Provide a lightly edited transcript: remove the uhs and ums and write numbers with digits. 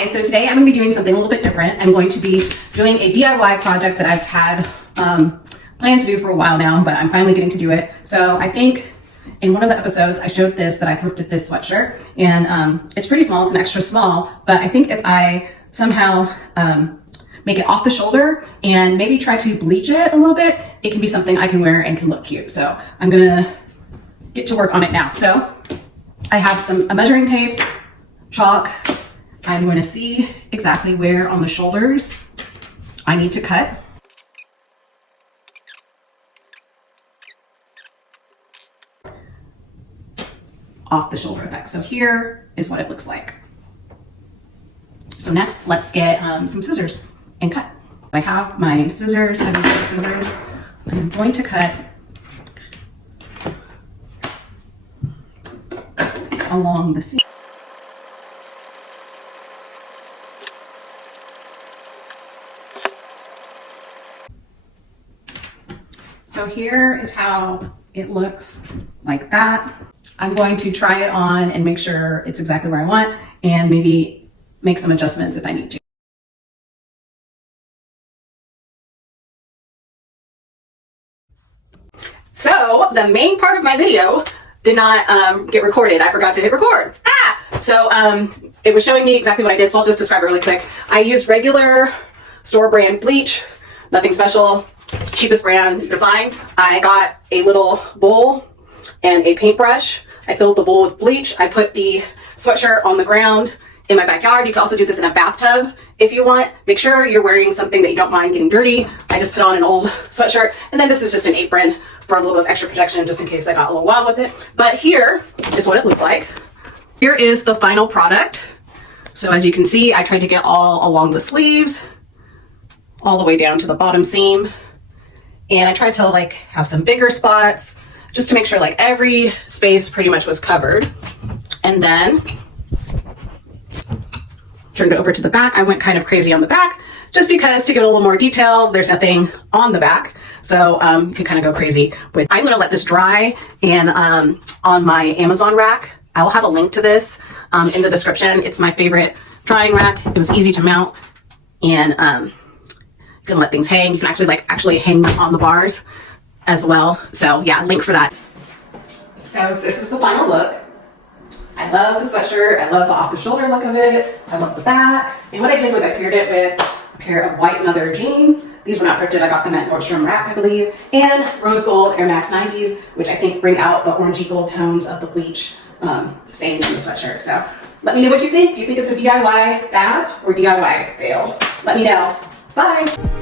Hi, so today I'm going to be doing something a little bit different. I'm going to be doing a DIY project that I've had planned to do for a while now, but I'm finally getting to do it. So I think in one of the episodes I showed this, that I thrifted this sweatshirt, and it's pretty small, it's an extra small, but I think if I somehow make it off the shoulder and maybe try to bleach it a little bit, it can be something I can wear and can look cute. So I'm gonna get to work on it now. So I have a measuring tape, chalk. I'm going to see exactly where on the shoulders I need to cut. Off the shoulder effect. So here is what it looks like. So next, let's get some scissors and cut. I have my scissors, heavy scissors. I'm going to cut along the seam. So here is how it looks like that. I'm going to try it on and make sure it's exactly where I want, and maybe make some adjustments if I need to. So the main part of my video did not get recorded. I forgot to hit record. So it was showing me exactly what I did, so I'll just describe it really quick. I used regular store brand bleach, nothing special. Cheapest brand you could find. I got a little bowl and a paintbrush. I filled the bowl with bleach. I put the sweatshirt on the ground in my backyard. You can also do this in a bathtub if you want. Make sure you're wearing something that you don't mind getting dirty. I just put on an old sweatshirt, and then this is just an apron for a little bit of extra protection just in case I got a little wild with it. But here is what it looks like. Here is the final product. So as you can see, I tried to get all along the sleeves, all the way down to the bottom seam. And I tried to like have some bigger spots just to make sure like every space pretty much was covered. And then turned it over to the back. I went kind of crazy on the back just because to get a little more detail, there's nothing on the back. So you can kind of go crazy with. I'm gonna let this dry, and on my Amazon rack, I'll have a link to this in the description. It's my favorite drying rack. It was easy to mount, and you can let things hang. You can actually hang them on the bars as well. So yeah, link for that. So this is the final look. I love the sweatshirt. I love the off the shoulder look of it. I love the back. And what I did was I paired it with a pair of white leather jeans. These were not thrifted. I got them at Nordstrom Rack, I believe. And rose gold Air Max 90s, which I think bring out the orangey gold tones of the bleach stains in the sweatshirt. So let me know what you think. Do you think it's a DIY fab or DIY fail? Let me know. Bye.